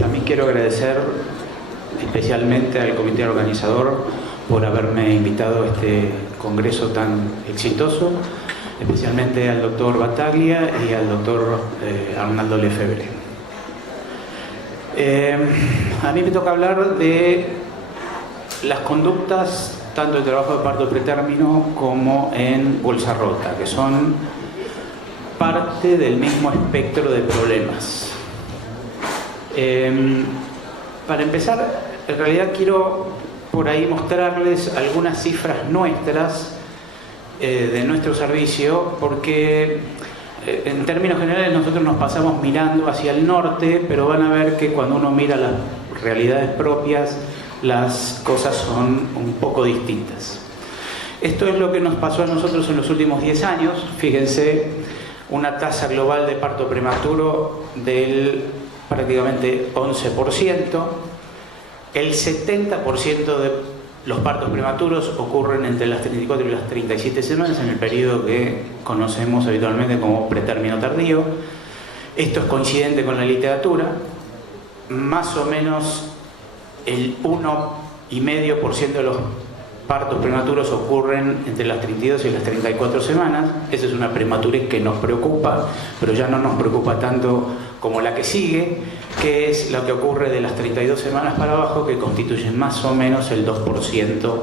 También quiero agradecer especialmente al comité organizador por haberme invitado a este congreso tan exitoso, especialmente al doctor Battaglia y al doctor Arnaldo Lefebvre. A mí me toca hablar de las conductas tanto en trabajo de parto pretérmino como en bolsa rota, que son parte del mismo espectro de problemas. Para empezar, en realidad quiero por ahí mostrarles algunas cifras nuestras de nuestro servicio, porque en términos generales nosotros nos pasamos mirando hacia el norte, pero van a ver que cuando uno mira las realidades propias, las cosas son un poco distintas. Esto es lo que nos pasó a nosotros en los últimos 10 años. Fíjense, una tasa global de parto prematuro del prácticamente 11%. El 70% de los partos prematuros ocurren entre las 34 y las 37 semanas, en el periodo que conocemos habitualmente como pretérmino tardío. Esto es coincidente con la literatura. Más o menos el 1,5% de los partos prematuros ocurren entre las 32 y las 34 semanas. Esa es una prematurez que nos preocupa, pero ya no nos preocupa tanto como la que sigue, que es lo que ocurre de las 32 semanas para abajo, que constituyen más o menos el 2%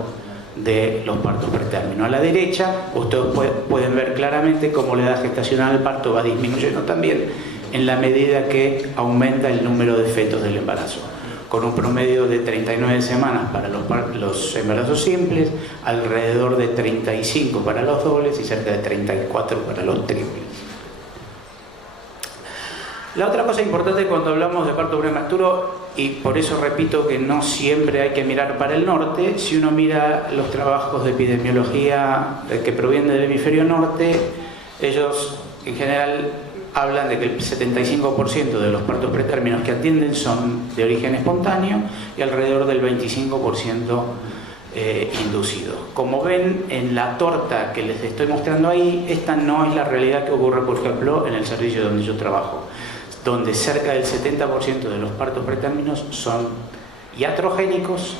de los partos pretérmino. A la derecha, ustedes pueden ver claramente cómo la edad gestacional al parto va disminuyendo también en la medida que aumenta el número de fetos del embarazo, con un promedio de 39 semanas para los embarazos simples, alrededor de 35 para los dobles y cerca de 34 para los triples. La otra cosa importante cuando hablamos de parto prematuro, y por eso repito que no siempre hay que mirar para el norte, si uno mira los trabajos de epidemiología que provienen del hemisferio norte, ellos en general hablan de que el 75% de los partos pretérminos que atienden son de origen espontáneo y alrededor del 25% inducido. Como ven en la torta que les estoy mostrando ahí, esta no es la realidad que ocurre, por ejemplo, en el servicio donde yo trabajo, donde cerca del 70% de los partos pretérminos son iatrogénicos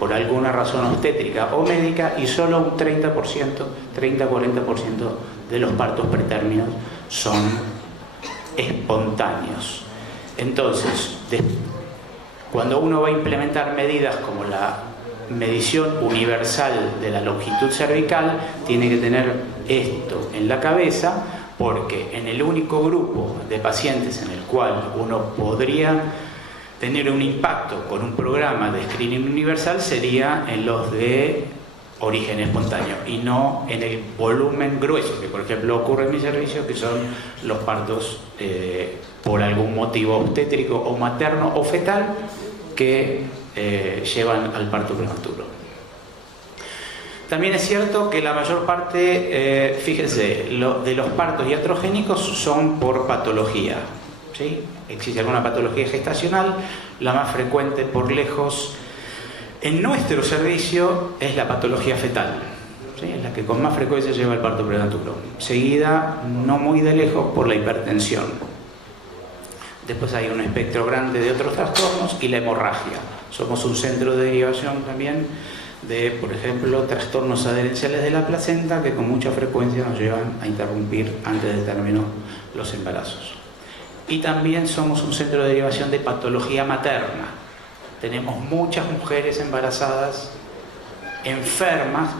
por alguna razón obstétrica o médica, y solo un 30%, 30-40% de los partos pretérminos son espontáneos. Entonces, cuando uno va a implementar medidas como la medición universal de la longitud cervical, tiene que tener esto en la cabeza, porque en el único grupo de pacientes en el cual uno podría tener un impacto con un programa de screening universal sería en los de origen espontáneo y no en el volumen grueso, que por ejemplo ocurre en mi servicio, que son los partos por algún motivo obstétrico o materno o fetal que llevan al parto prematuro. También es cierto que la mayor parte, fíjense, de los partos iatrogénicos son por patología, ¿sí? Existe alguna patología gestacional, la más frecuente por lejos en nuestro servicio es la patología fetal, ¿sí? Es la que con más frecuencia lleva el parto prematuro, seguida no muy de lejos por la hipertensión. Después hay un espectro grande de otros trastornos y la hemorragia. Somos un centro de derivación también de, por ejemplo, trastornos adherenciales de la placenta que con mucha frecuencia nos llevan a interrumpir antes de término los embarazos. Y también somos un centro de derivación de patología materna. Tenemos muchas mujeres embarazadas, enfermas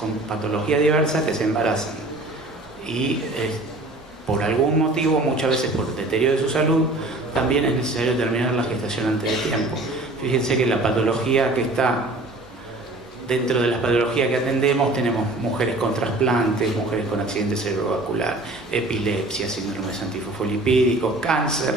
con patología diversa que se embarazan. Y por algún motivo, muchas veces por deterioro de su salud, también es necesario terminar la gestación antes de tiempo. Fíjense que la patología que está dentro de las patologías que atendemos tenemos mujeres con trasplantes, mujeres con accidente cerebrovascular, epilepsia, síndromes antifosfolipídicos, cáncer,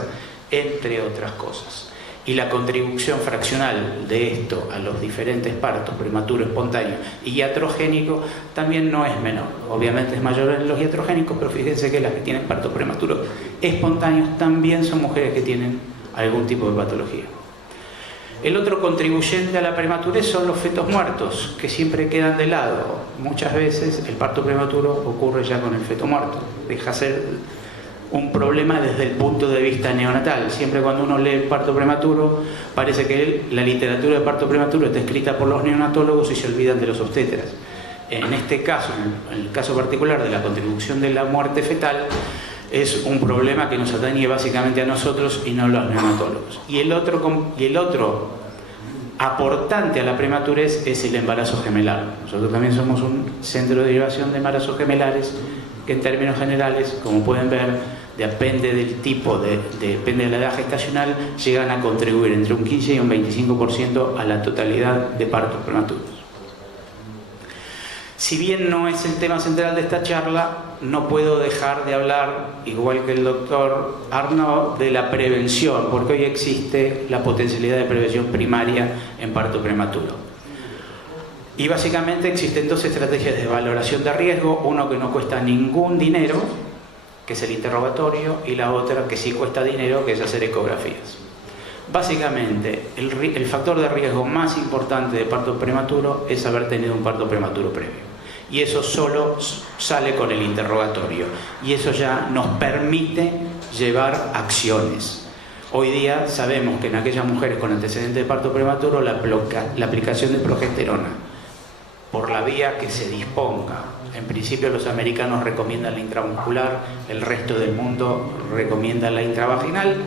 entre otras cosas. Y la contribución fraccional de esto a los diferentes partos prematuro, espontáneo y iatrogénico también no es menor. Obviamente es mayor en los iatrogénicos, pero fíjense que las que tienen partos prematuros espontáneos también son mujeres que tienen algún tipo de patología. El otro contribuyente a la prematurez son los fetos muertos, que siempre quedan de lado. Muchas veces el parto prematuro ocurre ya con el feto muerto. Deja un problema desde el punto de vista neonatal. Siempre cuando uno lee parto prematuro, parece que la literatura de parto prematuro está escrita por los neonatólogos y se olvidan de los obstetras. En este caso, en el caso particular de la contribución de la muerte fetal, es un problema que nos atañe básicamente a nosotros y no a los neonatólogos. Y el otro aportante a la prematurez es el embarazo gemelar. Nosotros también somos un centro de derivación de embarazos gemelares que, en términos generales, como pueden ver, depende del tipo, depende de la edad gestacional, llegan a contribuir entre un 15 y un 25% a la totalidad de partos prematuros. Si bien no es el tema central de esta charla, no puedo dejar de hablar, igual que el doctor Arnaud, de la prevención, porque hoy existe la potencialidad de prevención primaria en parto prematuro. Y básicamente existen dos estrategias de valoración de riesgo, uno que no cuesta ningún dinero, que es el interrogatorio, y la otra que sí cuesta dinero, que es hacer ecografías. Básicamente, el factor de riesgo más importante de parto prematuro es haber tenido un parto prematuro previo. Y eso solo sale con el interrogatorio. Y eso ya nos permite llevar acciones. Hoy día sabemos que en aquellas mujeres con antecedente de parto prematuro, la aplicación de progesterona, por la vía que se disponga. En principio los americanos recomiendan la intramuscular, el resto del mundo recomienda la intravaginal.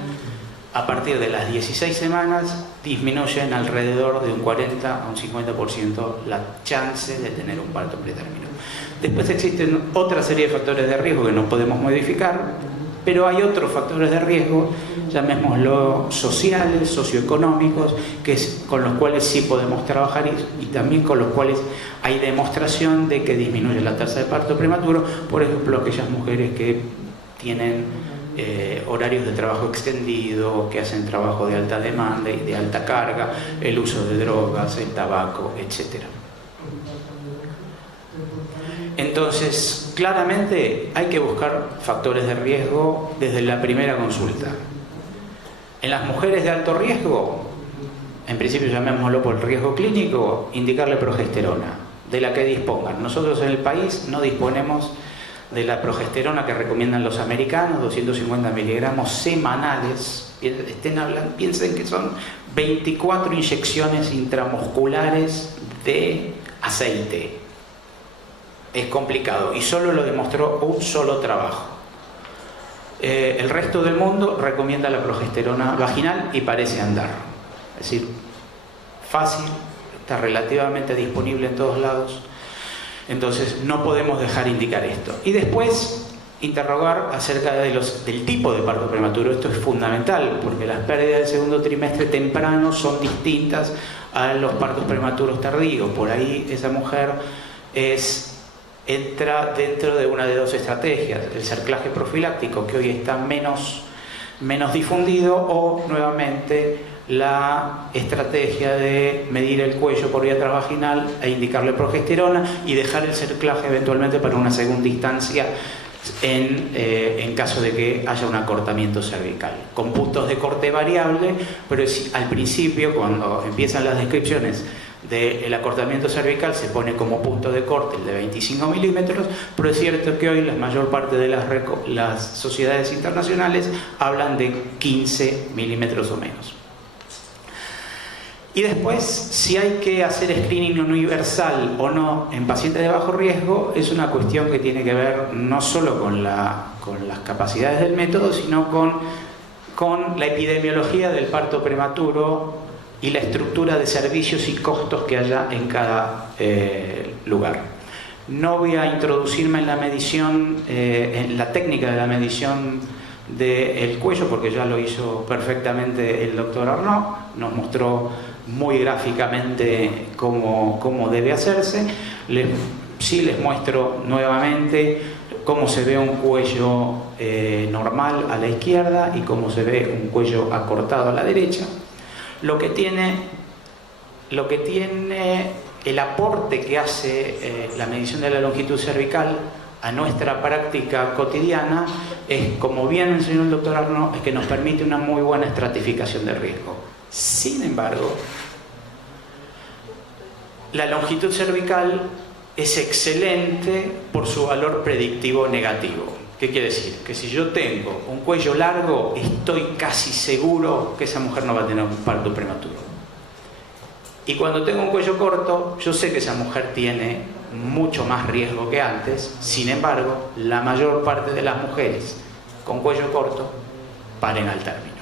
A partir de las 16 semanas disminuyen alrededor de un 40 a un 50% la chance de tener un parto pretérmino. Después existen otra serie de factores de riesgo que no podemos modificar, pero hay otros factores de riesgo, llamémoslo sociales, socioeconómicos, con los cuales sí podemos trabajar y también con los cuales hay demostración de que disminuye la tasa de parto prematuro. Por ejemplo, aquellas mujeres que tienen horarios de trabajo extendido, que hacen trabajo de alta demanda y de alta carga, el uso de drogas, el tabaco, etc. Entonces, claramente hay que buscar factores de riesgo desde la primera consulta. En las mujeres de alto riesgo, en principio llamémoslo por riesgo clínico, indicarle progesterona, de la que dispongan. Nosotros en el país no disponemos de la progesterona que recomiendan los americanos, 250 miligramos semanales. Piensen que son 24 inyecciones intramusculares de aceite. Es complicado y solo lo demostró un solo trabajo. El resto del mundo recomienda la progesterona vaginal y parece andar. Es decir, fácil, está relativamente disponible en todos lados. Entonces no podemos dejar indicar esto. Y después interrogar acerca del tipo de parto prematuro. Esto es fundamental porque las pérdidas del segundo trimestre temprano son distintas a los partos prematuros tardíos. Por ahí esa mujer entra dentro de una de dos estrategias: el cerclaje profiláctico, que hoy está menos difundido, o nuevamente la estrategia de medir el cuello por vía transvaginal e indicarle progesterona y dejar el cerclaje eventualmente para una segunda instancia en caso de que haya un acortamiento cervical, con puntos de corte variable, pero al principio, cuando empiezan las descripciones del acortamiento cervical, se pone como punto de corte el de 25 milímetros, pero es cierto que hoy la mayor parte de las sociedades internacionales hablan de 15 milímetros o menos. Y después, si hay que hacer screening universal o no en pacientes de bajo riesgo, es una cuestión que tiene que ver no solo con las capacidades del método, sino con la epidemiología del parto prematuro y la estructura de servicios y costos que haya en cada lugar. No voy a introducirme en la medición, en la técnica de la medición del cuello, porque ya lo hizo perfectamente el doctor Arnaud, nos mostró muy gráficamente cómo debe hacerse. Sí les muestro nuevamente cómo se ve un cuello normal a la izquierda y cómo se ve un cuello acortado a la derecha. Lo que tiene el aporte que hace la medición de la longitud cervical a nuestra práctica cotidiana es, como bien mencionó el doctor Arnaud, es que nos permite una muy buena estratificación de riesgo. Sin embargo, la longitud cervical es excelente por su valor predictivo negativo. ¿Qué quiere decir? Que si yo tengo un cuello largo, estoy casi seguro que esa mujer no va a tener un parto prematuro. Y cuando tengo un cuello corto, yo sé que esa mujer tiene mucho más riesgo que antes. Sin embargo, la mayor parte de las mujeres con cuello corto paren al término.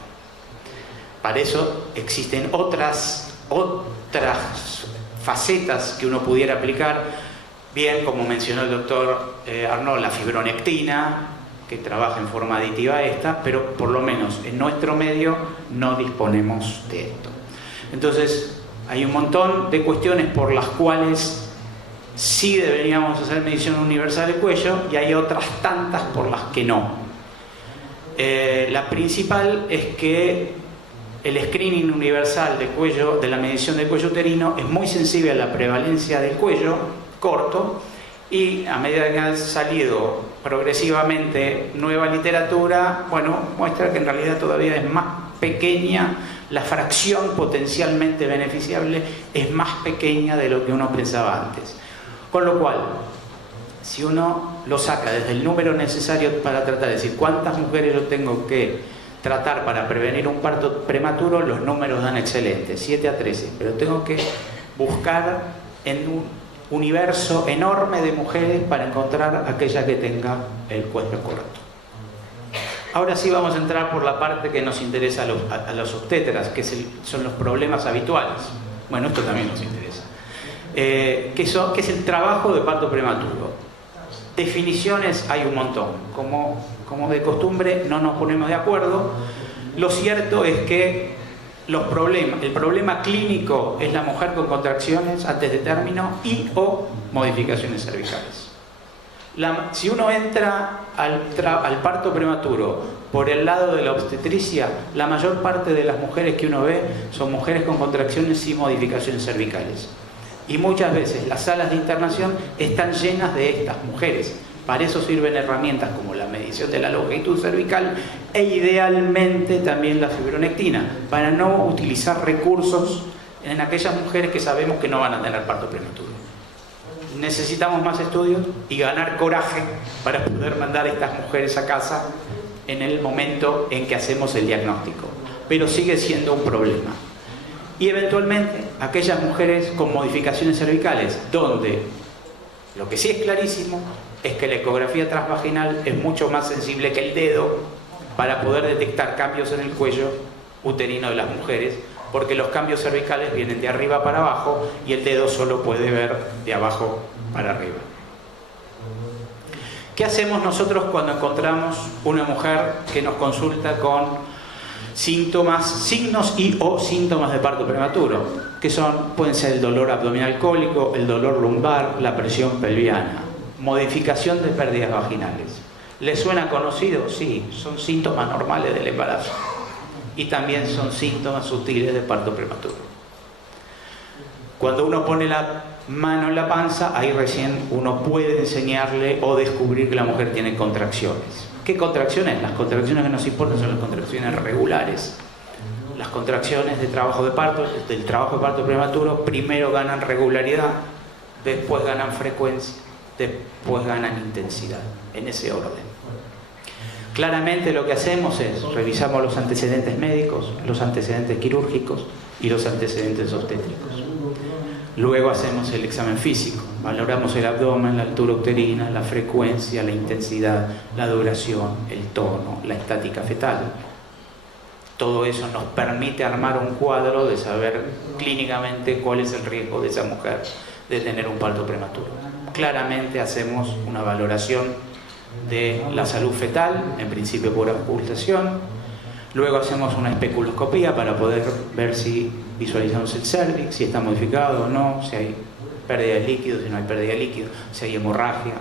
Para eso existen otras facetas que uno pudiera aplicar. Bien, como mencionó el doctor Arnaud, la fibronectina, que trabaja en forma aditiva a esta, pero por lo menos en nuestro medio no disponemos de esto. Entonces, hay un montón de cuestiones por las cuales sí deberíamos hacer medición universal del cuello y hay otras tantas por las que no. La principal es que el screening universal de cuello, de la medición del cuello uterino, es muy sensible a la prevalencia del cuello corto, y a medida que ha salido progresivamente nueva literatura, bueno, muestra que en realidad todavía es más pequeña, la fracción potencialmente beneficiable es más pequeña de lo que uno pensaba antes. Con lo cual, si uno lo saca desde el número necesario para tratar, es decir, cuántas mujeres yo tengo que tratar para prevenir un parto prematuro, los números dan excelentes, 7 a 13, pero tengo que buscar en un universo enorme de mujeres para encontrar aquella que tenga el cuello corto. Ahora sí vamos a entrar por la parte que nos interesa a los obstetras, que son los problemas habituales. Bueno, esto también nos interesa. ¿Qué es el trabajo de parto prematuro? Definiciones hay un montón. Como de costumbre no nos ponemos de acuerdo. Lo cierto es que el problema clínico es la mujer con contracciones antes de término y o modificaciones cervicales. Si uno entra al parto prematuro por el lado de la obstetricia, la mayor parte de las mujeres que uno ve son mujeres con contracciones y modificaciones cervicales. Y muchas veces las salas de internación están llenas de estas mujeres. Para eso sirven herramientas como la medición de la longitud cervical e idealmente también la fibronectina, para no utilizar recursos en aquellas mujeres que sabemos que no van a tener parto prematuro. Necesitamos más estudios y ganar coraje para poder mandar a estas mujeres a casa en el momento en que hacemos el diagnóstico. Pero sigue siendo un problema. Y eventualmente aquellas mujeres con modificaciones cervicales, donde lo que sí es clarísimo es que la ecografía transvaginal es mucho más sensible que el dedo para poder detectar cambios en el cuello uterino de las mujeres, porque los cambios cervicales vienen de arriba para abajo y el dedo solo puede ver de abajo para arriba. ¿Qué hacemos nosotros cuando encontramos una mujer que nos consulta con signos y o síntomas de parto prematuro? Que pueden ser el dolor abdominal cólico, el dolor lumbar, la presión pelviana, modificación de pérdidas vaginales. ¿Les suena conocido? Sí, son síntomas normales del embarazo y también son síntomas sutiles de parto prematuro. Cuando uno pone la mano en la panza, ahí recién uno puede enseñarle o descubrir que la mujer tiene contracciones. ¿Qué contracciones? Las contracciones que nos importan son las contracciones regulares. Las contracciones del trabajo de parto prematuro, primero ganan regularidad, después ganan frecuencia, después ganan intensidad, en ese orden. Claramente lo que hacemos es revisamos los antecedentes médicos, los antecedentes quirúrgicos y los antecedentes obstétricos. Luego hacemos el examen físico, valoramos el abdomen, la altura uterina, la frecuencia, la intensidad, la duración, el tono, la estática fetal. Todo eso nos permite armar un cuadro de saber clínicamente cuál es el riesgo de esa mujer de tener un parto prematuro. Claramente hacemos una valoración de la salud fetal, en principio por auscultación. Luego hacemos una especuloscopía para poder ver si visualizamos el cérvix, si está modificado o no, si hay pérdida de líquido, si no hay pérdida de líquido, si hay hemorragia.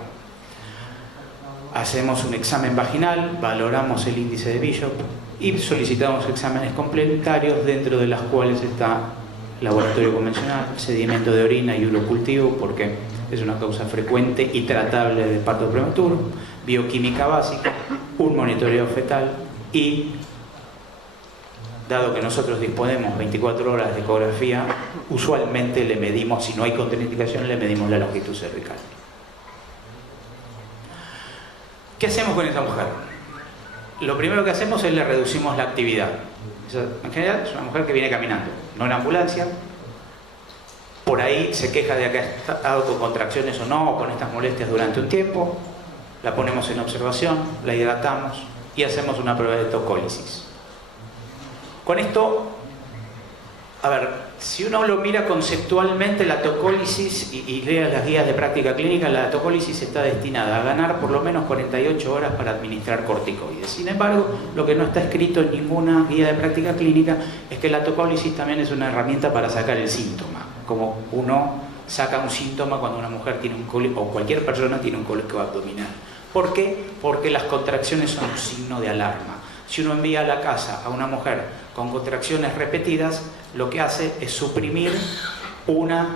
Hacemos un examen vaginal, valoramos el índice de Bishop y solicitamos exámenes complementarios, dentro de las cuales está laboratorio convencional, sedimento de orina y urocultivo, porque es una causa frecuente y tratable de parto prematuro, bioquímica básica, un monitoreo fetal y, dado que nosotros disponemos 24 horas de ecografía, usualmente le medimos, si no hay contraindicación, le medimos la longitud cervical. ¿Qué hacemos hacemos con esa mujer? Lo primero que hacemos es le reducimos la actividad. En general es una mujer que viene caminando, no en ambulancia. Por ahí se queja de que ha estado con contracciones o no, o con estas molestias durante un tiempo. La ponemos en observación, la hidratamos y hacemos una prueba de tocólisis. Con esto, a ver, si uno lo mira conceptualmente, la tocólisis, y lea las guías de práctica clínica, la tocólisis está destinada a ganar por lo menos 48 horas para administrar corticoides. Sin embargo, lo que no está escrito en ninguna guía de práctica clínica es que la tocólisis también es una herramienta para sacar el síntoma, como uno saca un síntoma cuando una mujer tiene un cólico, o cualquier persona tiene un cólico abdominal. ¿Por qué? Porque las contracciones son un signo de alarma. Si uno envía a la casa a una mujer con contracciones repetidas, lo que hace es suprimir una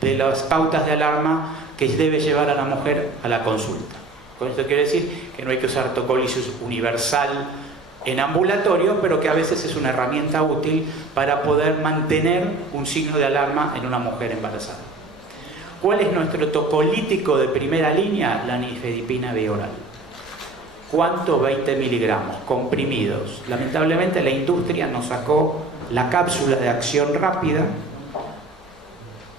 de las pautas de alarma que debe llevar a la mujer a la consulta. Con esto quiero decir que no hay que usar tocólisis universal en ambulatorio, pero que a veces es una herramienta útil para poder mantener un signo de alarma en una mujer embarazada. ¿Cuál es nuestro tocolítico de primera línea? La nifedipina bioral. ¿Cuánto? 20 miligramos, comprimidos. Lamentablemente la industria nos sacó la cápsula de acción rápida.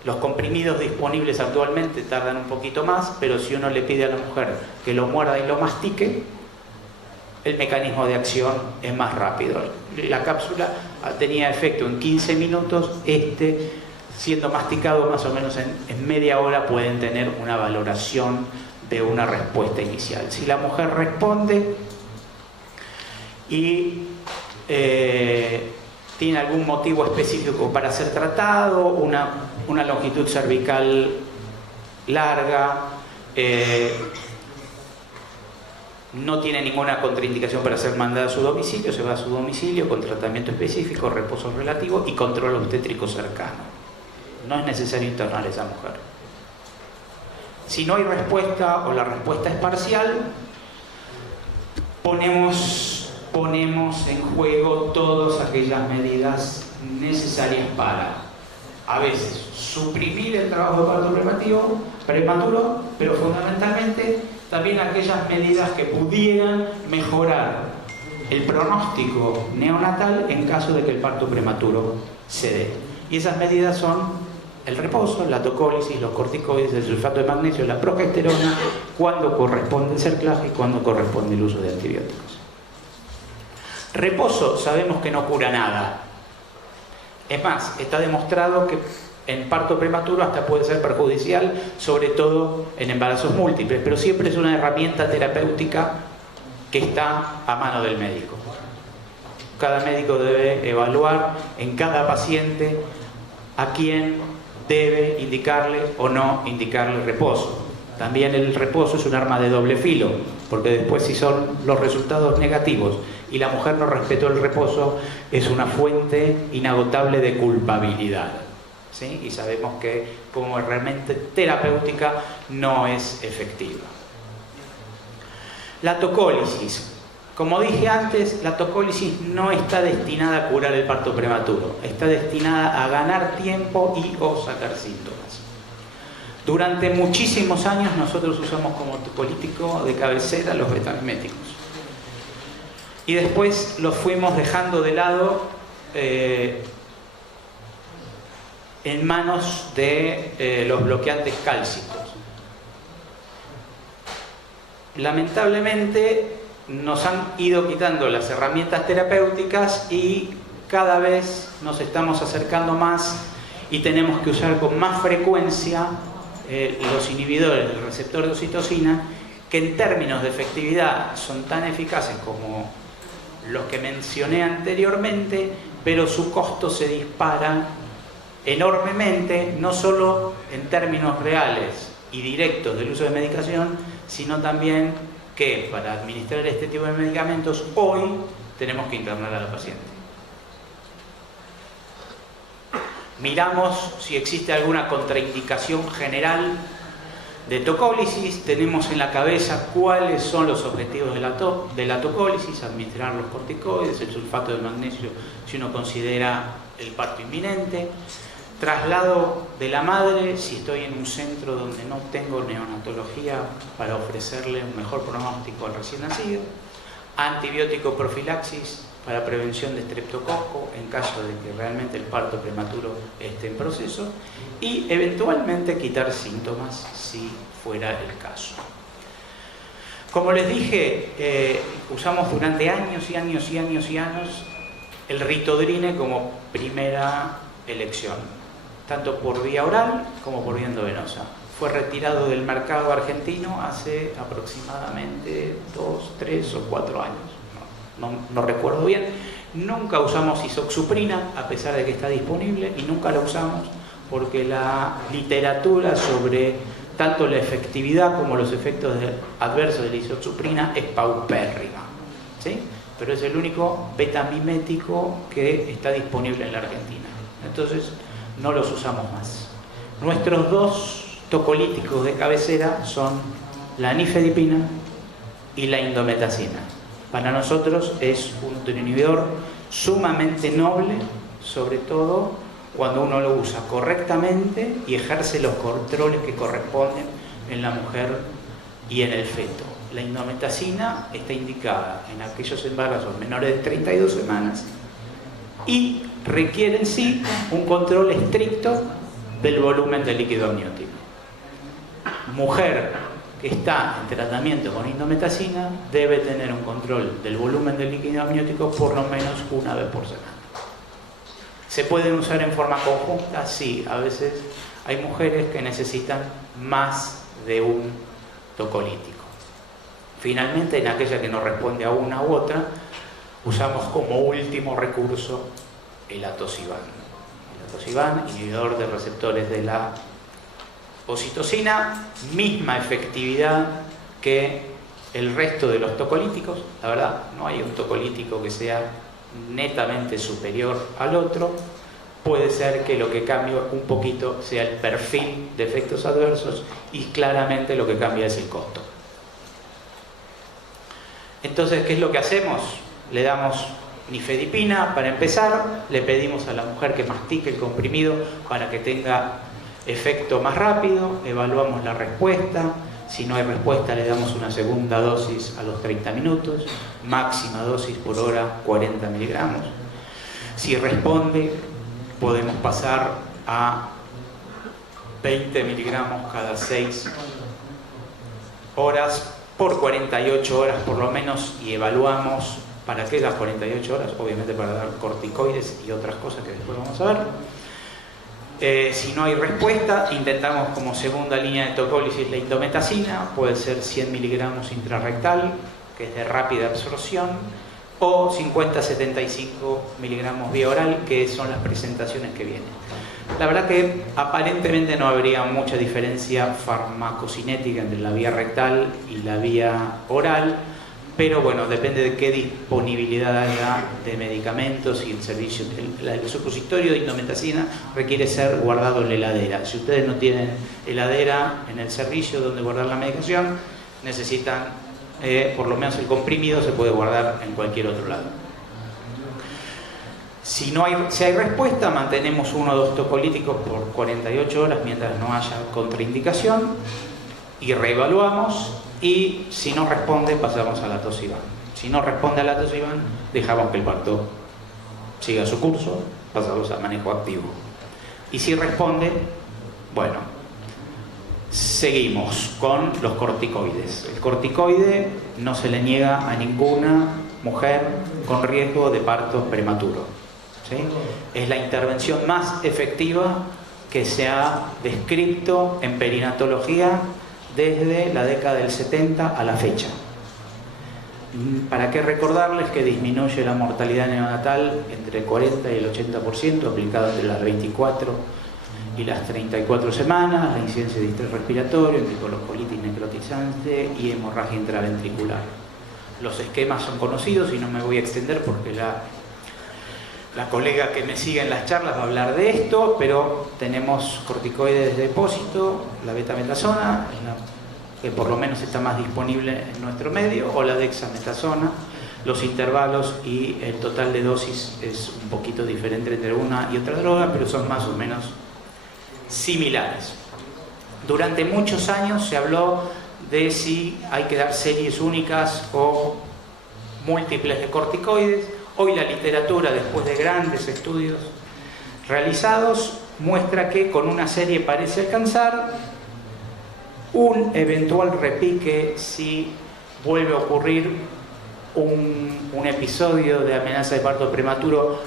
Los comprimidos disponibles actualmente tardan un poquito más, pero si uno le pide a la mujer que lo muerda y lo mastique, el mecanismo de acción es más rápido. La cápsula tenía efecto en 15 minutos, siendo masticado más o menos en media hora pueden tener una valoración de una respuesta inicial. Si la mujer responde y tiene algún motivo específico para ser tratado, una longitud cervical larga, no tiene ninguna contraindicación para ser mandada a su domicilio, se va a su domicilio con tratamiento específico, reposo relativo y control obstétrico cercano. No es necesario internar a esa mujer. Si no hay respuesta o la respuesta es parcial, ponemos en juego todas aquellas medidas necesarias para, a veces, suprimir el trabajo de parto prematuro, pero fundamentalmente también aquellas medidas que pudieran mejorar el pronóstico neonatal en caso de que el parto prematuro se dé. Y esas medidas son el reposo, la tocólisis, los corticoides, el sulfato de magnesio, la progesterona, cuando corresponde el cerclaje y cuando corresponde el uso de antibióticos. Reposo, sabemos que no cura nada. Es más, está demostrado que en parto prematuro hasta puede ser perjudicial, sobre todo en embarazos múltiples, pero siempre es una herramienta terapéutica que está a mano del médico. Cada médico debe evaluar en cada paciente a quién debe indicarle o no indicarle reposo. También el reposo es un arma de doble filo, porque después si son los resultados negativos y la mujer no respetó el reposo, es una fuente inagotable de culpabilidad, ¿sí? Y sabemos que como herramienta terapéutica no es efectiva. La tocólisis. Como dije antes, la tocólisis no está destinada a curar el parto prematuro, está destinada a ganar tiempo y o sacar síntomas. Durante muchísimos años nosotros usamos como tocolítico de cabecera los betamiméticos. Y después los fuimos dejando de lado en manos de los bloqueantes cálcicos. Lamentablemente nos han ido quitando las herramientas terapéuticas y cada vez nos estamos acercando más y tenemos que usar con más frecuencia los inhibidores del receptor de oxitocina, que en términos de efectividad son tan eficaces como los que mencioné anteriormente, pero su costo se dispara enormemente, no solo en términos reales y directos del uso de medicación, sino también que para administrar este tipo de medicamentos hoy tenemos que internar a la paciente. Miramos si existe alguna contraindicación general de tocólisis, tenemos en la cabeza cuáles son los objetivos de la tocólisis, administrar los corticoides, el sulfato de magnesio si uno considera el parto inminente. Traslado de la madre, si estoy en un centro donde no tengo neonatología para ofrecerle un mejor pronóstico al recién nacido. Antibiótico profilaxis para prevención de estreptococo en caso de que realmente el parto prematuro esté en proceso. Y eventualmente quitar síntomas si fuera el caso. Como les dije, usamos durante años y años y años y años el Ritodrine como primera elección, tanto por vía oral como por vía endovenosa. Fue retirado del mercado argentino hace aproximadamente 2, 3 o 4 años, no recuerdo bien. Nunca usamos isoxsuprina, a pesar de que está disponible, y nunca la usamos porque la literatura sobre tanto la efectividad como los efectos adversos de la isoxsuprina es paupérrima, ¿sí? Pero es el único betamimético que está disponible en la Argentina. Entonces, no los usamos más. Nuestros dos tocolíticos de cabecera son la nifedipina y la indometacina. Para nosotros es un autoinhibidor sumamente noble, sobre todo cuando uno lo usa correctamente y ejerce los controles que corresponden en la mujer y en el feto. La indometacina está indicada en aquellos embarazos menores de 32 semanas y requiere en sí un control estricto del volumen del líquido amniótico. Mujer que está en tratamiento con indometacina debe tener un control del volumen del líquido amniótico por lo menos una vez por semana. ¿Se pueden usar en forma conjunta? Sí, a veces hay mujeres que necesitan más de un tocolítico. Finalmente, en aquella que no responde a una u otra, usamos como último recurso el atosiban. El atosiban, inhibidor de receptores de la ocitocina, misma efectividad que el resto de los tocolíticos. La verdad, no hay un tocolítico que sea netamente superior al otro. Puede ser que lo que cambie un poquito sea el perfil de efectos adversos y claramente lo que cambia es el costo. Entonces, ¿qué es lo que hacemos? Le damos nifedipina para empezar, le pedimos a la mujer que mastique el comprimido para que tenga efecto más rápido, evaluamos la respuesta. Si no hay respuesta, le damos una segunda dosis a los 30 minutos, máxima dosis por hora 40 miligramos. Si responde, podemos pasar a 20 miligramos cada 6 horas por 48 horas por lo menos, y evaluamos para qué las 48 horas, obviamente para dar corticoides y otras cosas que después vamos a ver. Si no hay respuesta, intentamos como segunda línea de tocólisis la indometacina, puede ser 100 miligramos intrarrectal, que es de rápida absorción, o 50-75 miligramos vía oral, que son las presentaciones que vienen. La verdad que aparentemente no habría mucha diferencia farmacocinética entre la vía rectal y la vía oral, pero bueno, depende de qué disponibilidad haya de medicamentos y el servicio. El supositorio de indometacina requiere ser guardado en la heladera. Si ustedes no tienen heladera en el servicio donde guardar la medicación, necesitan, por lo menos el comprimido se puede guardar en cualquier otro lado. Si hay respuesta, mantenemos 1 o 2 tocolíticos por 48 horas mientras no haya contraindicación y reevaluamos. Y si no responde, pasamos al atosiban. Si no responde al atosiban, dejamos que el parto siga su curso, pasamos a manejo activo. Y si responde, bueno, seguimos con los corticoides. El corticoide no se le niega a ninguna mujer con riesgo de parto prematuro, ¿sí? Es la intervención más efectiva que se ha descrito en perinatología desde la década del 70 a la fecha. ¿Para qué recordarles que disminuye la mortalidad neonatal entre el 40 y el 80%, aplicado entre las 24 y las 34 semanas, la incidencia de distrés respiratorio, enterocolitis necrotizante y hemorragia intraventricular? Los esquemas son conocidos y no me voy a extender porque la colega que me sigue en las charlas va a hablar de esto, pero tenemos corticoides de depósito, la betametasona, que por lo menos está más disponible en nuestro medio, o la dexametasona. los intervalos y el total de dosis es un poquito diferente entre una y otra droga, pero son más o menos similares. Durante muchos años se habló de si hay que dar series únicas o múltiples de corticoides. Hoy la literatura, después de grandes estudios realizados, muestra que con una serie parece alcanzar un eventual repique si vuelve a ocurrir un episodio de amenaza de parto prematuro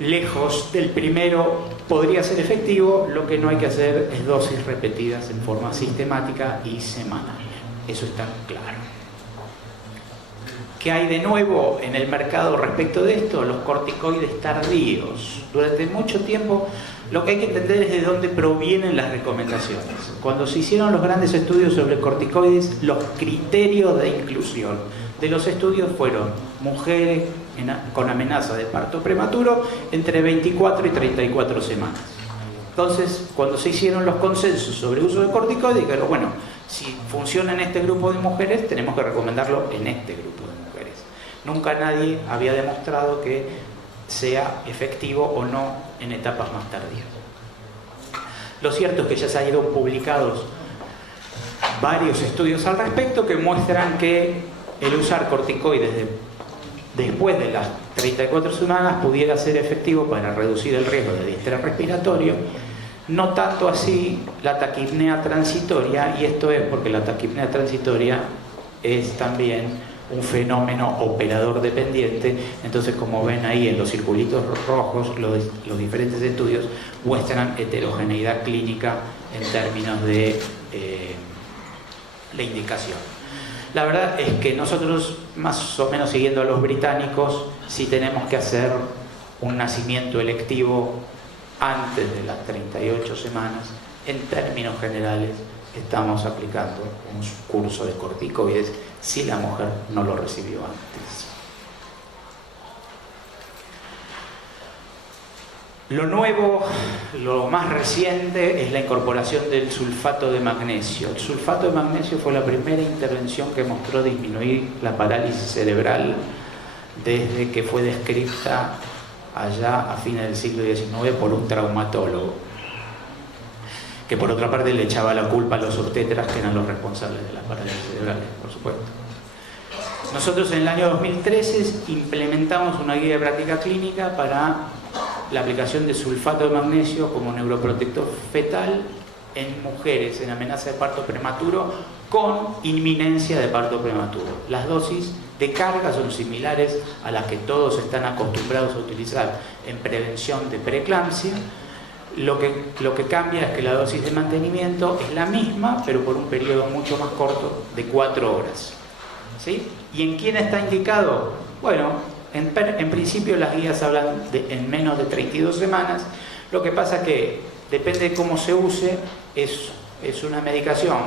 lejos del primero, podría ser efectivo. Lo que no hay que hacer es dosis repetidas en forma sistemática y semanal. Eso está claro. ¿Qué hay de nuevo en el mercado respecto de esto? Los corticoides tardíos. Durante mucho tiempo lo que hay que entender es de dónde provienen las recomendaciones. Cuando se hicieron los grandes estudios sobre corticoides, los criterios de inclusión de los estudios fueron mujeres con amenaza de parto prematuro entre 24 y 34 semanas. Entonces, cuando se hicieron los consensos sobre uso de corticoides, dijeron, bueno, si funciona en este grupo de mujeres, tenemos que recomendarlo en este grupo de mujeres. Nunca nadie había demostrado que sea efectivo o no en etapas más tardías. Lo cierto es que ya se han ido publicados varios estudios al respecto que muestran que el usar corticoides después de las 34 semanas pudiera ser efectivo para reducir el riesgo de distrés respiratorio, no tanto así la taquipnea transitoria, y esto es porque la taquipnea transitoria es también un fenómeno operador dependiente. Entonces, como ven ahí en los circulitos rojos, los diferentes estudios muestran heterogeneidad clínica en términos de la indicación. La verdad es que nosotros, más o menos siguiendo a los británicos, sí tenemos que hacer un nacimiento electivo antes de las 38 semanas. En términos generales, estamos aplicando un curso de corticoides si la mujer no lo recibió antes. Lo nuevo, lo más reciente, es la incorporación del sulfato de magnesio. El sulfato de magnesio fue la primera intervención que mostró disminuir la parálisis cerebral desde que fue descrita allá a fines del siglo XIX por un traumatólogo, que por otra parte le echaba la culpa a los obstetras, que eran los responsables de las parálisis cerebrales, por supuesto. Nosotros en el año 2013 implementamos una guía de práctica clínica para la aplicación de sulfato de magnesio como neuroprotector fetal en mujeres en amenaza de parto prematuro con inminencia de parto prematuro. Las dosis de carga son similares a las que todos están acostumbrados a utilizar en prevención de preeclampsia. Lo que cambia es que la dosis de mantenimiento es la misma, pero por un periodo mucho más corto de 4 horas. ¿Sí? ¿Y en quién está indicado? Bueno, en principio las guías hablan de en menos de 32 semanas. Lo que pasa que depende de cómo se use, es una medicación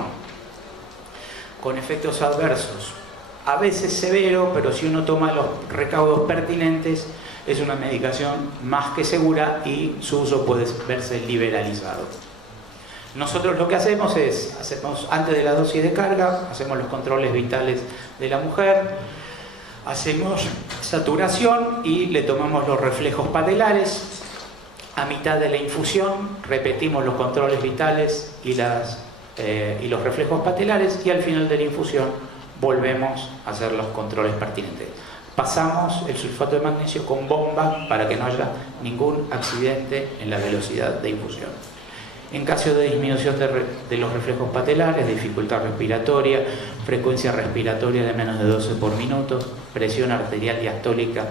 con efectos adversos, a veces severo, pero si uno toma los recaudos pertinentes, es una medicación más que segura y su uso puede verse liberalizado. Nosotros lo que hacemos es, antes de la dosis de carga, hacemos los controles vitales de la mujer, hacemos saturación y le tomamos los reflejos patelares. A mitad de la infusión repetimos los controles vitales y los reflejos patelares, y al final de la infusión volvemos a hacer los controles pertinentes. Pasamos el sulfato de magnesio con bomba para que no haya ningún accidente en la velocidad de infusión. En caso de disminución de los reflejos patelares, dificultad respiratoria, frecuencia respiratoria de menos de 12 por minuto, presión arterial diastólica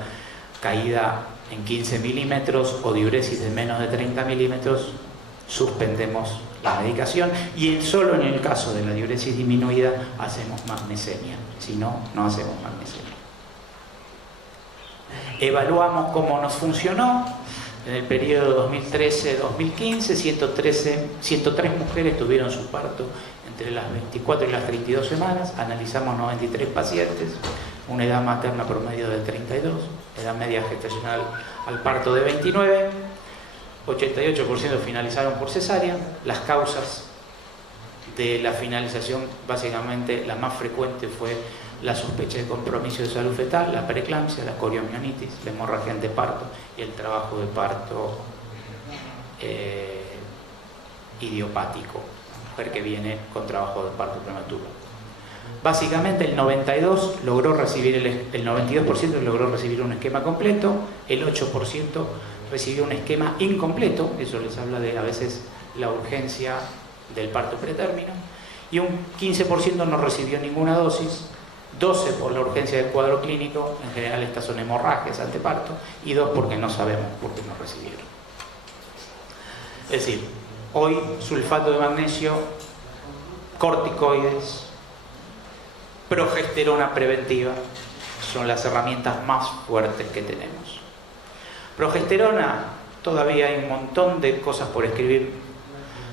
caída en 15 milímetros o diuresis de menos de 30 milímetros, suspendemos la medicación, y solo en el caso de la diuresis disminuida hacemos magnesemia. Si no, no hacemos magnesemia. Evaluamos cómo nos funcionó. En el periodo 2013-2015, 103 mujeres tuvieron su parto entre las 24 y las 32 semanas. Analizamos 93 pacientes, una edad materna promedio de 32, edad media gestacional al parto de 29, 88% finalizaron por cesárea. Las causas de la finalización, básicamente la más frecuente fue la sospecha de compromiso de salud fetal, la preeclampsia, la coriomionitis, la hemorragia anteparto y el trabajo de parto idiopático, mujer que viene con trabajo de parto prematuro. Básicamente el 92% logró recibir un esquema completo, el 8% recibió un esquema incompleto, eso les habla de a veces la urgencia del parto pretérmino, y un 15% no recibió ninguna dosis, 12% por la urgencia del cuadro clínico, en general estas son hemorragias anteparto, y 2% porque no sabemos por qué no recibieron. Es decir, hoy sulfato de magnesio, corticoides, progesterona preventiva son las herramientas más fuertes que tenemos. Progesterona, todavía hay un montón de cosas por escribir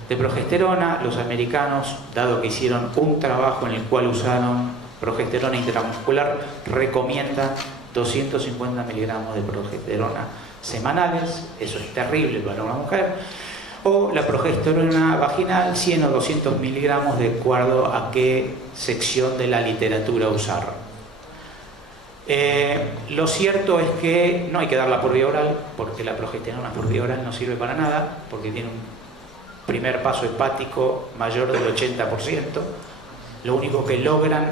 de progesterona. Los americanos, dado que hicieron un trabajo en el cual usaron progesterona intramuscular, recomiendan 250 miligramos de progesterona semanales. Eso es terrible para una mujer. O la progesterona vaginal, 100 o 200 miligramos de acuerdo a qué sección de la literatura usar. Lo cierto es que no hay que darla por vía oral, porque la progesterona por vía oral no sirve para nada, porque tiene un primer paso hepático mayor del 80%. Lo único que logran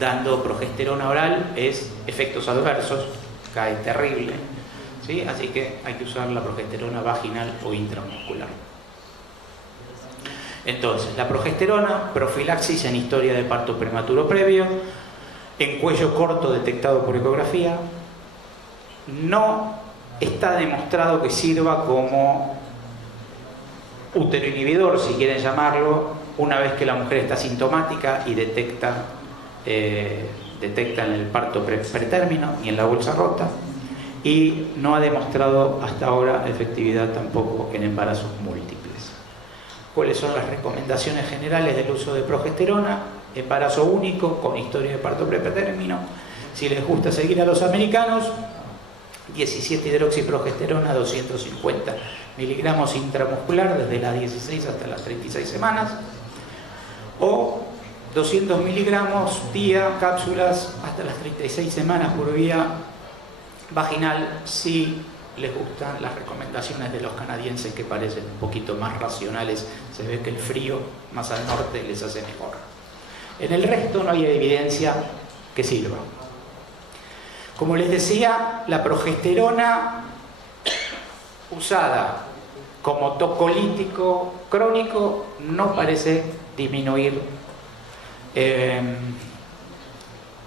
dando progesterona oral es efectos adversos, cae terrible, ¿sí? Así que hay que usar la progesterona vaginal o intramuscular. Entonces, la progesterona, profilaxis en historia de parto prematuro previo, en cuello corto detectado por ecografía. No está demostrado que sirva como uteroinhibidor, si quieren llamarlo, una vez que la mujer está sintomática y detectan el parto pretérmino y en la bolsa rota, y no ha demostrado hasta ahora efectividad tampoco en embarazos múltiples. ¿Cuáles son las recomendaciones generales del uso de progesterona? Embarazo único con historia de parto pretérmino. Si les gusta seguir a los americanos, 17-hidroxiprogesterona, 250 miligramos intramuscular desde las 16 hasta las 36 semanas, o 200 miligramos día, cápsulas hasta las 36 semanas por vía vaginal, si les gustan las recomendaciones de los canadienses, que parecen un poquito más racionales. Se ve que el frío más al norte les hace mejor. En el resto no hay evidencia que sirva. Como les decía, la progesterona usada como tocolítico crónico no parece disminuir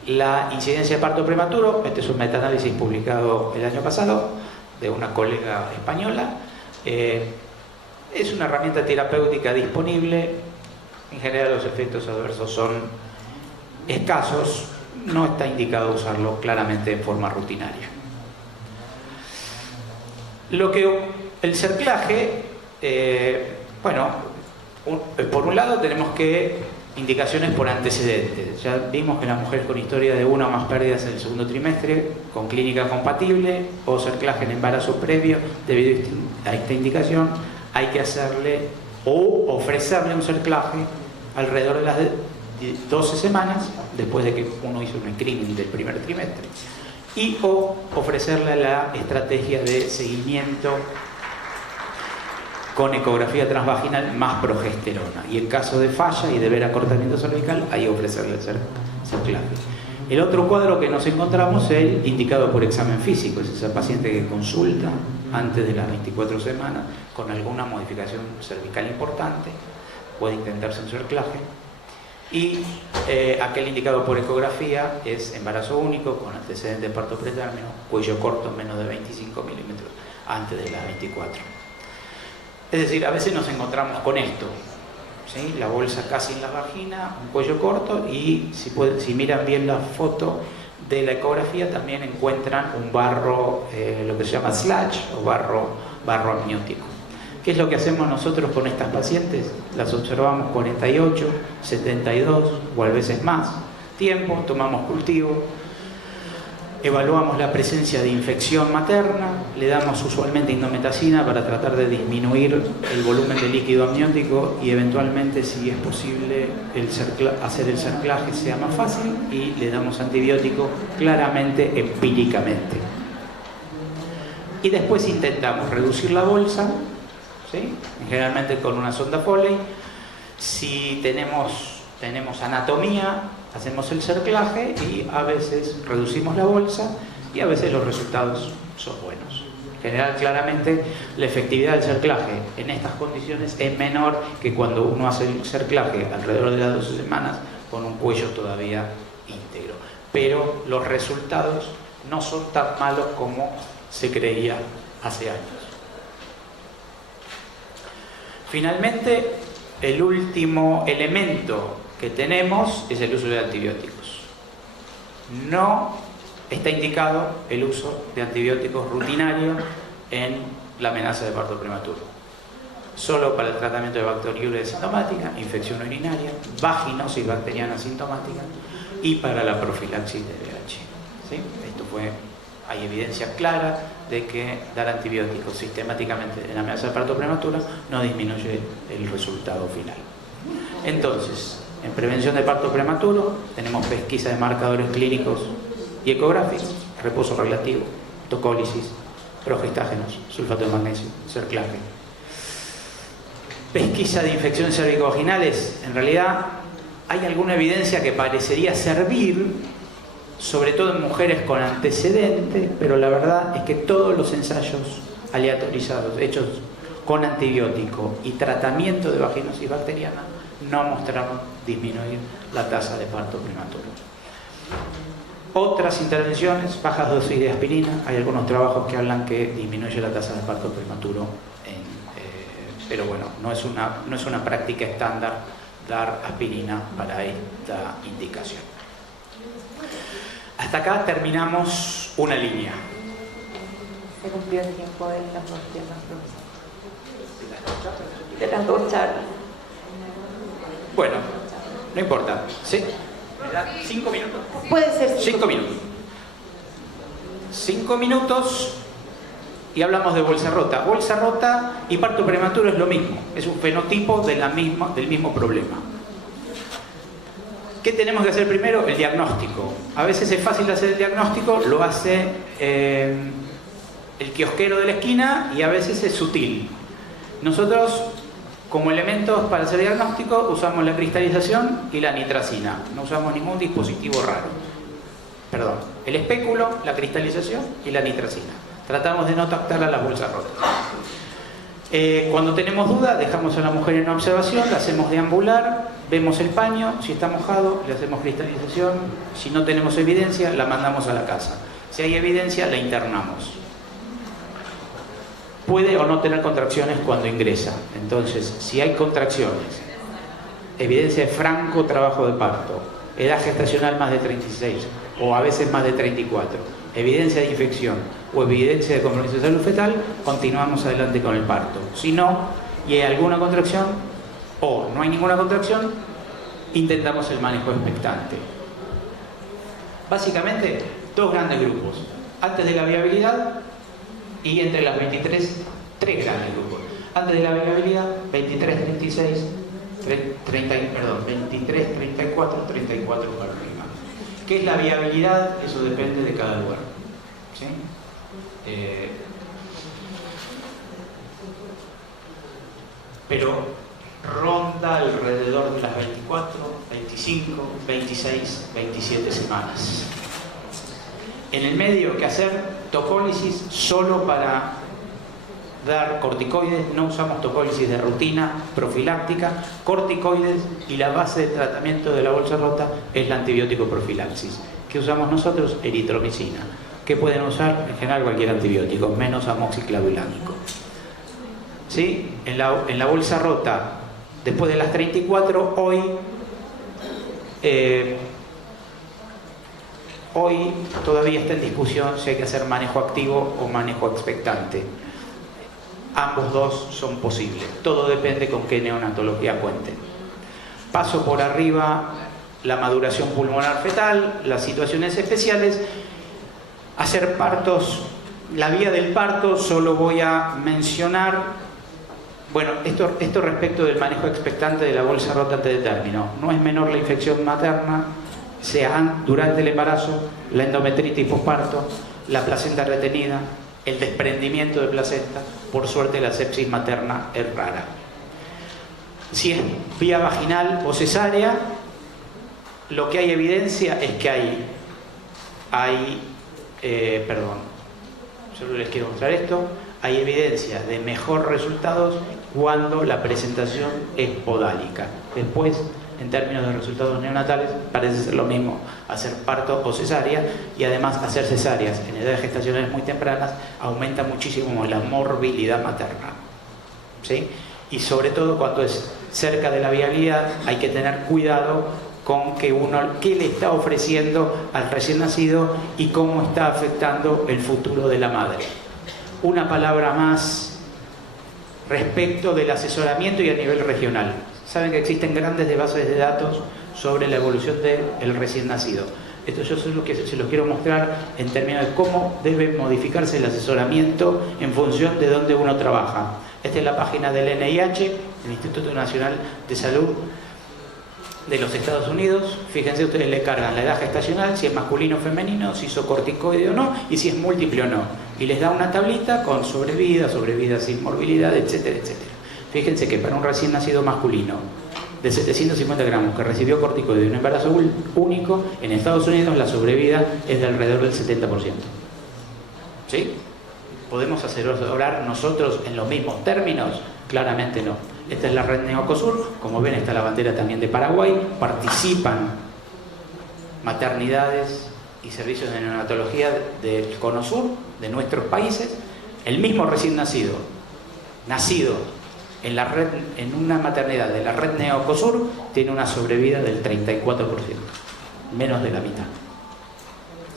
la incidencia de parto prematuro. Este es un metaanálisis publicado el año pasado de una colega española. Es una herramienta terapéutica disponible. En general los efectos adversos son escasos. No está indicado usarlo claramente en forma rutinaria. El cerclaje, por un lado tenemos indicaciones por antecedentes. Ya vimos que la mujer con historia de una o más pérdidas en el segundo trimestre, con clínica compatible, o cerclaje en embarazo previo, debido a esta indicación, hay que hacerle o ofrecerle un cerclaje alrededor de las 12 semanas, después de que uno hizo un screening del primer trimestre, y o ofrecerle la estrategia de seguimiento con ecografía transvaginal más progesterona, y en caso de falla y de ver acortamiento cervical, hay que ofrecerle el cerclaje. El otro cuadro que nos encontramos es el indicado por examen físico, es esa paciente que consulta antes de las 24 semanas con alguna modificación cervical importante, puede intentarse un cerclaje. Y aquel indicado por ecografía es embarazo único con antecedente de parto pretérmino, cuello corto menos de 25 milímetros antes de las 24. Es decir, a veces nos encontramos con esto, ¿sí? La bolsa casi en la vagina, un cuello corto, y si miran bien la foto de la ecografía también encuentran un barro, lo que se llama sludge o barro amniótico. ¿Qué es lo que hacemos nosotros con estas pacientes? Las observamos 48, 72 o a veces más tiempo, tomamos cultivo Evaluamos la presencia de infección materna, le damos usualmente indometacina para tratar de disminuir el volumen de líquido amniótico y eventualmente, si es posible, hacer el cerclaje sea más fácil, y le damos antibiótico claramente empíricamente. Y después intentamos reducir la bolsa, ¿sí? Generalmente con una sonda Foley. Si tenemos anatomía, hacemos el cerclaje y a veces reducimos la bolsa y a veces los resultados son buenos. En general, claramente, la efectividad del cerclaje en estas condiciones es menor que cuando uno hace el cerclaje alrededor de las 12 semanas con un cuello todavía íntegro. Pero los resultados no son tan malos como se creía hace años. Finalmente, el último elemento que tenemos es el uso de antibióticos. No está indicado el uso de antibióticos rutinarios en la amenaza de parto prematuro. Solo para el tratamiento de bacteriuria asintomática, infección urinaria, vaginosis bacteriana asintomática y para la profilaxis de VIH. ¿Sí? Hay evidencia clara de que dar antibióticos sistemáticamente en la amenaza de parto prematura no disminuye el resultado final. Entonces, en prevención de parto prematuro tenemos pesquisa de marcadores clínicos y ecográficos, reposo relativo, tocólisis, progestágenos, sulfato de magnesio, cerclaje. Pesquisa de infecciones cervicovaginales, en realidad hay alguna evidencia que parecería servir, sobre todo en mujeres con antecedentes, pero la verdad es que todos los ensayos aleatorizados hechos con antibiótico y tratamiento de vaginosis bacteriana no mostraron disminuir la tasa de parto prematuro. Otras intervenciones, bajas dosis de aspirina, hay algunos trabajos que hablan que disminuye la tasa de parto prematuro, pero bueno, no es una práctica estándar dar aspirina para esta indicación. Hasta acá terminamos una línea. Se cumplió el tiempo de las dos charlas. De las dos charlas. Bueno, no importa. ¿Sí? ¿Me da 5 minutos? Puede ser 5 minutos. 5 minutos y hablamos de bolsa rota. Bolsa rota y parto prematuro es lo mismo. Es un fenotipo del mismo problema. ¿Qué tenemos que hacer primero? El diagnóstico. A veces es fácil hacer el diagnóstico, lo hace el kiosquero de la esquina y a veces es sutil. Nosotros, como elementos para hacer diagnóstico, usamos la cristalización y la nitracina. No usamos ningún dispositivo raro. Perdón, el espéculo, la cristalización y la nitracina. Tratamos de no tactar a las bolsas rotas. Cuando tenemos duda, dejamos a la mujer en observación, la hacemos deambular, vemos el paño, si está mojado, le hacemos cristalización, si no tenemos evidencia, la mandamos a la casa. Si hay evidencia, la internamos. Puede o no tener contracciones cuando ingresa. Entonces, si hay contracciones, evidencia de franco trabajo de parto, edad gestacional más de 36 o a veces más de 34, evidencia de infección o evidencia de compromiso de salud fetal, continuamos adelante con el parto. Si no, y hay alguna contracción o no hay ninguna contracción, intentamos el manejo expectante. Básicamente, dos grandes grupos. Antes de la viabilidad y entre las 23, tres grandes grupos. Antes de la viabilidad, 23, 36, 23, 34, 34 para arriba. ¿Qué es la viabilidad? Eso depende de cada lugar. ¿Sí? Pero ronda alrededor de las 24, 25, 26, 27 semanas. En el medio, ¿qué hacer? Tocólisis solo para dar corticoides. No usamos tocólisis de rutina profiláctica, corticoides, y la base de tratamiento de la bolsa rota es la antibiótico profilaxis. ¿Qué usamos nosotros? Eritromicina. ¿Qué pueden usar? En general cualquier antibiótico, menos amoxiclavulánico. ¿Sí? En la bolsa rota, después de las 34, hoy todavía está en discusión si hay que hacer manejo activo o manejo expectante. Ambos dos son posibles. Todo depende con qué neonatología cuenten. Paso por arriba la maduración pulmonar fetal, las situaciones especiales. Hacer partos, la vía del parto, solo voy a mencionar, bueno, esto respecto del manejo expectante de la bolsa rotante de término. No es menor la infección materna, sea durante el embarazo, la endometritis posparto, la placenta retenida, el desprendimiento de placenta. Por suerte la sepsis materna es rara. Si es vía vaginal o cesárea, lo que hay evidencia es que solo les quiero mostrar esto, hay evidencia de mejor resultados cuando la presentación es podálica. Después, en términos de resultados neonatales, parece ser lo mismo hacer parto o cesárea, y además hacer cesáreas en edades gestacionales muy tempranas aumenta muchísimo la morbilidad materna, ¿sí? Y sobre todo cuando es cerca de la viabilidad hay que tener cuidado con qué le está ofreciendo al recién nacido y cómo está afectando el futuro de la madre. Una palabra más respecto del asesoramiento y a nivel regional. Saben que existen grandes bases de datos sobre la evolución del recién nacido. Esto yo se los quiero mostrar en términos de cómo debe modificarse el asesoramiento en función de dónde uno trabaja. Esta es la página del NIH, el Instituto Nacional de Salud de los Estados Unidos. Fíjense, ustedes le cargan la edad gestacional, si es masculino o femenino, si hizo corticoide o no, y si es múltiple o no. Y les da una tablita con sobrevida sin morbilidad, etcétera, etcétera. Fíjense que para un recién nacido masculino de 750 gramos que recibió corticoide de un embarazo único, en Estados Unidos la sobrevida es de alrededor del 70%. ¿Sí? ¿Podemos asesorar nosotros en los mismos términos? Claramente no. Esta es la red Neocosur, como ven está la bandera también de Paraguay, participan maternidades y servicios de neonatología del Cono Sur, de nuestros países. El mismo recién nacido en una maternidad de la red Neocosur tiene una sobrevida del 34%, menos de la mitad.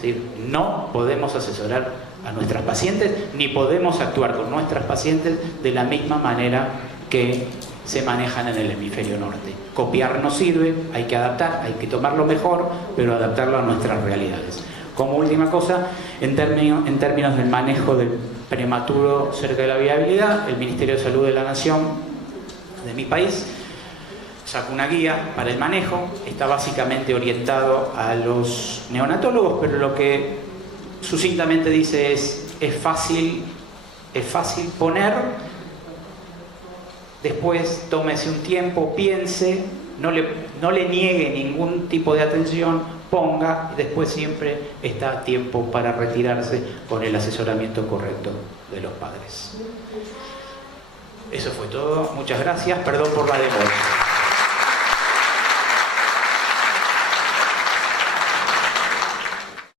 ¿Sí? No podemos asesorar a nuestras pacientes ni podemos actuar con nuestras pacientes de la misma manera que se manejan en el hemisferio norte. Copiar no sirve, hay que adaptar, hay que tomarlo mejor, pero adaptarlo a nuestras realidades. Como última cosa, en términos del manejo del prematuro cerca de la viabilidad, el Ministerio de Salud de la Nación de mi país sacó una guía para el manejo. Está básicamente orientado a los neonatólogos, pero lo que sucintamente dice es fácil poner. Después tómese un tiempo, piense, no le niegue ningún tipo de atención, ponga, y después siempre está a tiempo para retirarse con el asesoramiento correcto de los padres. Eso fue todo, muchas gracias, perdón por la demora.